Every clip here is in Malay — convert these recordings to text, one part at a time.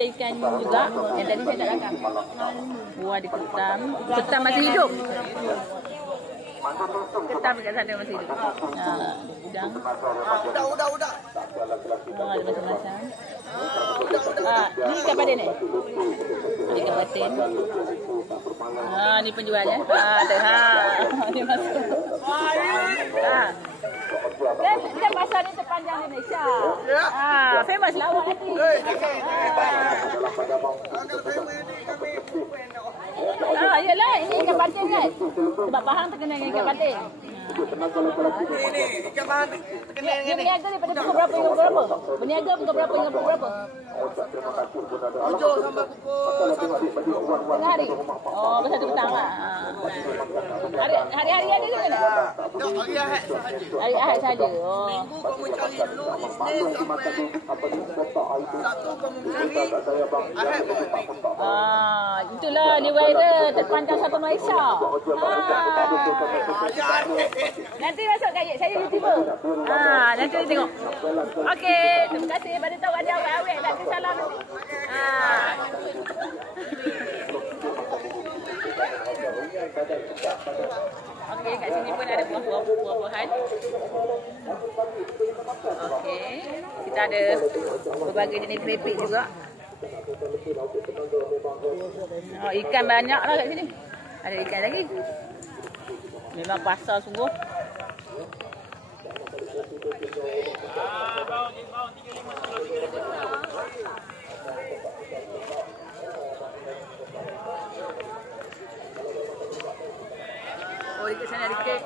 Ikan juga yang tadi saya tak rakam. Oh, ada ketam. Ketam masih hidup. Ketam dekat sana masih hidup. Udang. Udah. Ada macam-macam. Ni ikan patin ni. Ikan patin. Ni penjualnya. Ada. Ni masuk. Kan pasar ni terpanjang di Malaysia. Famous lah awak nanti. Yelah, ini ikan patin kan. Sebab Pahang terkenal dengan ikan patin. Ini ikan Pahang terkenal dengan ni. Berniaga daripada pukul berapa hingga pukul berapa? Berniaga pukul berapa hingga pukul berapa? 7 sampai pukul 1. Tengah hari? Oh, bersatu petang lah. Hari-hari ada ke mana? Tak, hari Ahad sahaja. Hari Ahad saja. Oh. Minggu kamu cari dulu Isnin sampai Sabtu kamu cari Ahad baru pergi. Itulah ni dia terpanjang satu Malaysia. Nanti masuk kat saya YouTuber. Nanti tengok. Okey, terima kasih pada tahu ada awet-awet nak salam nanti. Okey, kat sini pun ada buah-buahan. Okey, kita ada berbagai jenis keripik juga. Ikan banyak lah kat sini. Ada ikan lagi. Memang pasar sungguh. Oh, dekat sana ada kek.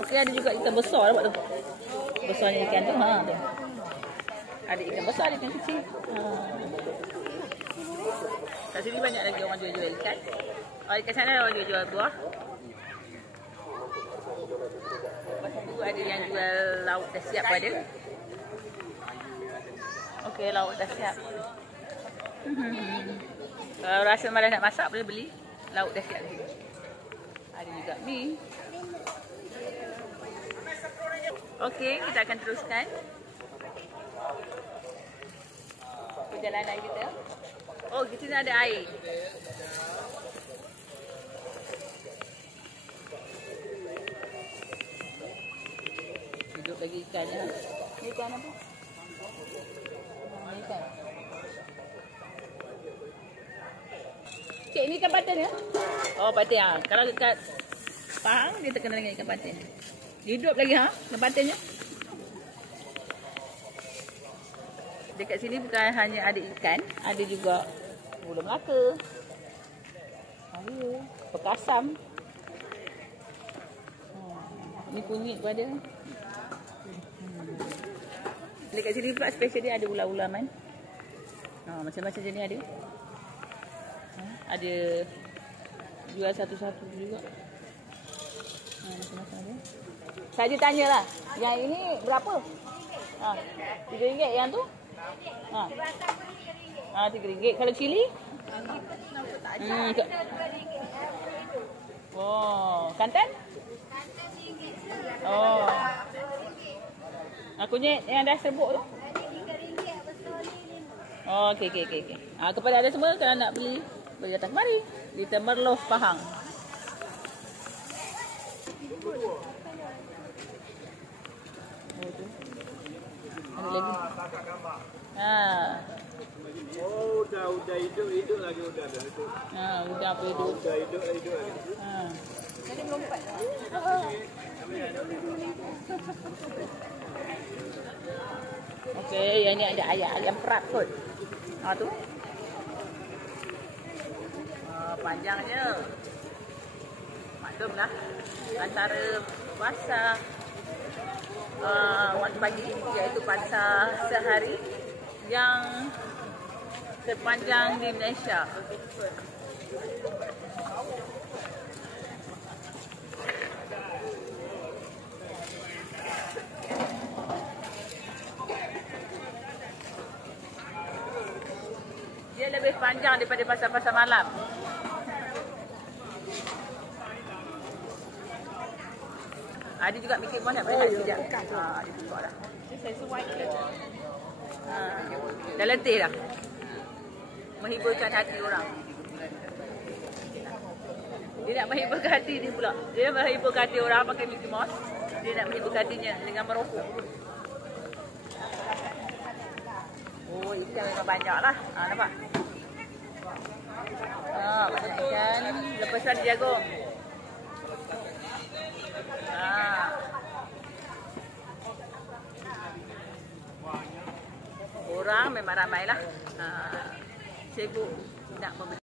Okey, ada juga ikan besar nampak tu. Besarnya ikan tu. Tu. Ada ikan besar, ada ikan kecil. Kat sini banyak lagi orang jual-jual ikan. Dekat sana orang jual-jual buah. Lepas tu ada yang jual lauk dah siap pada. Okey, lauk dah siap. Kalau rasa malas nak masak boleh beli. Lauk dah siap lagi. Ada juga mi. Okey, kita akan teruskan perjalanan kita. Oh, di sini ada air. Hidup lagi ikannya. Ini ikan apa? Ini ikan. Cik, ini ikan patin ya? Oh, patin ya. Kalau dekat Pahang, dia terkenal dengan ikan patin. Hidup lagi ikan patinnya. Dekat sini bukan hanya ada ikan, ada juga gula Melaka, bekasam. Ini kunyit pun ada. Dekat sini pula special dia ada ulam-ulaman. Macam-macam jenis ada. Ada jual satu-satu juga. Macam-macam ada. Saja tanyalah, yang ini berapa? RM3 yang tu? RM3. Kalau cili? Oh, kantan? Oh. Kunyit yang dah serbuk tu? Oh, okey. Kepada anda semua kalau nak beli, boleh datang kemari di Temerloh Pahang. Ada lagi. Udah hidup lagi udah dah itu. Udah apa hidup? Udah hidup lagi. Jadi melompat. Okey, yang ni ada ayam perat kot. Tu. Panjangnya. Maklumlah antara pasar waktu pagi iaitu pasar sehari yang terpanjang di Malaysia. Dia lebih panjang daripada pasar-pasar malam. Ada juga mikir pun nak berehat sekejap. Dia buka dah. Saya suai ke. Dah letih dah. Menghiburkan hati orang. Dia nak menghiburkan hati dia pula. Dia menghiburkan hati orang pakai Mickey Mouse. Dia nak menghiburkan hatinya dengan merokok. Oh, ikan memang banyak lah. Nampak? Banyak ikan. Lepas tu ada jagung. Orang memang ramai lah. Sibuk nak membeli.